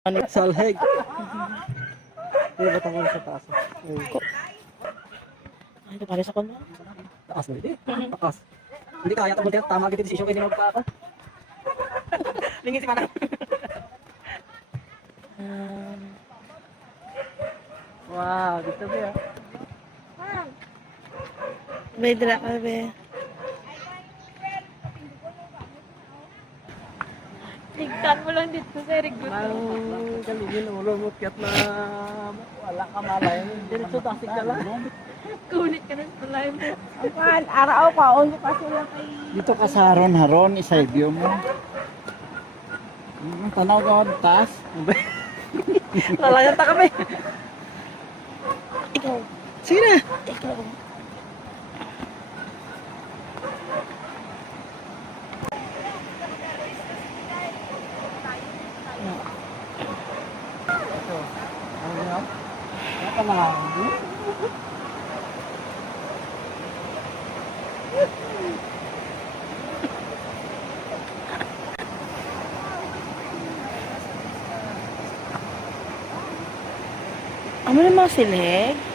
Salheg. Hindi ba tanggal sa taas? Ay, ito pala sa kono. Taas na hindi. Taas. Hindi kaya ito. Buti tama agad yung desisyon. Hindi magpapa. Lingin si Manang. Wow, dito ba ya? May dra ka be. Tigtan mo lang dito sa Eric. Nang galigin ang ulo mo kiyat na wala ka malay. Diretso tasik ka lang. Kulit ka na sa live mo. Apan, araw pa on pa sila kay. Dito ka sa haron-haron, isa-view mo. Tanaw ka taas. Lalayan ta kami. Ikaw. Sige na. Ikaw. Amo na mga silheg.